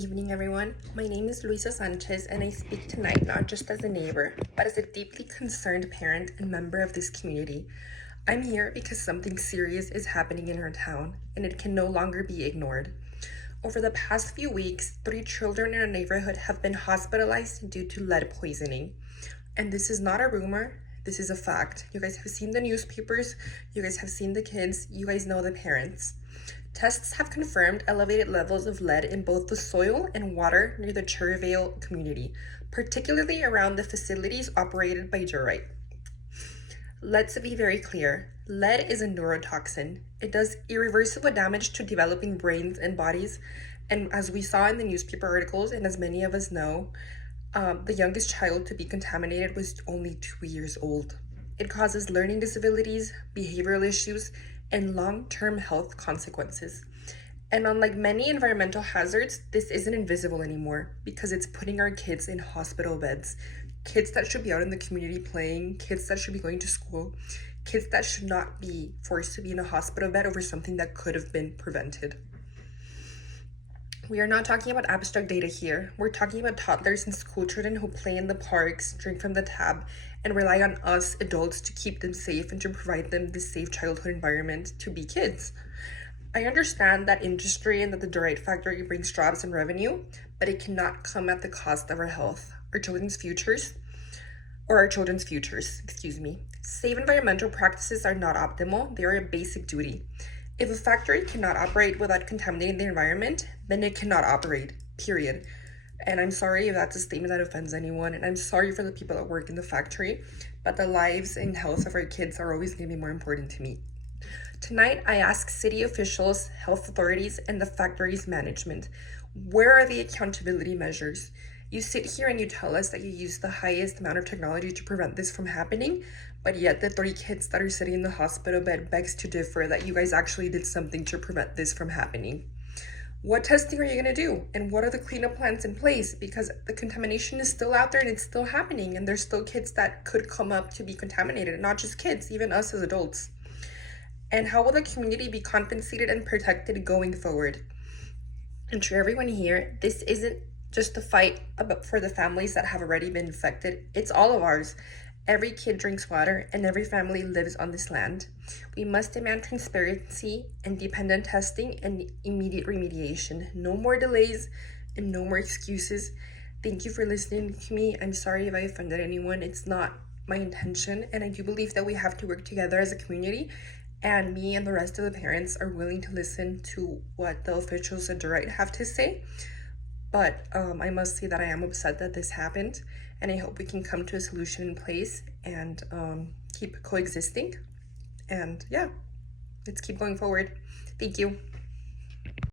evening, everyone. My name is Luisa Sanchez, and I speak tonight not just as a neighbor, but as a deeply concerned parent and member of this community. I'm here because something serious is happening in our town, and it can no longer be ignored. Over the past few weeks, 3 children in our neighborhood have been hospitalized due to lead poisoning. And this is not a rumor, this is a fact. You guys have seen the newspapers, you guys have seen the kids, you guys know the parents. Tests have confirmed elevated levels of lead in both the soil and water near the Cherryvale community, particularly around the facilities operated by Durite. Let's be very clear. Lead is a neurotoxin. It does irreversible damage to developing brains and bodies. And as we saw in the newspaper articles, and as many of us know, the youngest child to be contaminated was only 2 years old. It causes learning disabilities, behavioral issues, and long-term health consequences. And unlike many environmental hazards, this isn't invisible anymore because it's putting our kids in hospital beds. Kids that should be out in the community playing, kids that should be going to school, kids that should not be forced to be in a hospital bed over something that could have been prevented. We are not talking about abstract data here. We're talking about toddlers and school children who play in the parks, drink from the tap, and rely on us adults to keep them safe and to provide them this safe childhood environment to be kids. I understand that industry and that the Durite factory brings jobs and revenue, but it cannot come at the cost of our health, our children's futures. Safe environmental practices are not optimal, they are a basic duty. If a factory cannot operate without contaminating the environment, then it cannot operate, period. And I'm sorry if that's a statement that offends anyone, and I'm sorry for the people that work in the factory, but the lives and health of our kids are always going to be more important to me. Tonight, I ask city officials, health authorities, and the factory's management, where are the accountability measures? You sit here and you tell us that you use the highest amount of technology to prevent this from happening, but yet the 3 kids that are sitting in the hospital bed begs to differ that you guys actually did something to prevent this from happening. What testing are you going to do? And what are the cleanup plans in place? Because the contamination is still out there and it's still happening, and there's still kids that could come up to be contaminated, not just kids, even us as adults. And how will the community be compensated and protected going forward? And to everyone here, this isn't just a fight for the families that have already been infected. It's all of ours. Every kid drinks water and every family lives on this land. We must demand transparency, independent testing, and immediate remediation. No more delays and no more excuses. Thank you for listening to me. I'm sorry if I offended anyone. It's not my intention. And I do believe that we have to work together as a community. And me and the rest of the parents are willing to listen to what the officials at Durite have to say. But I must say that I am upset that this happened, and I hope we can come to a solution in place and keep coexisting. And yeah, let's keep going forward. Thank you.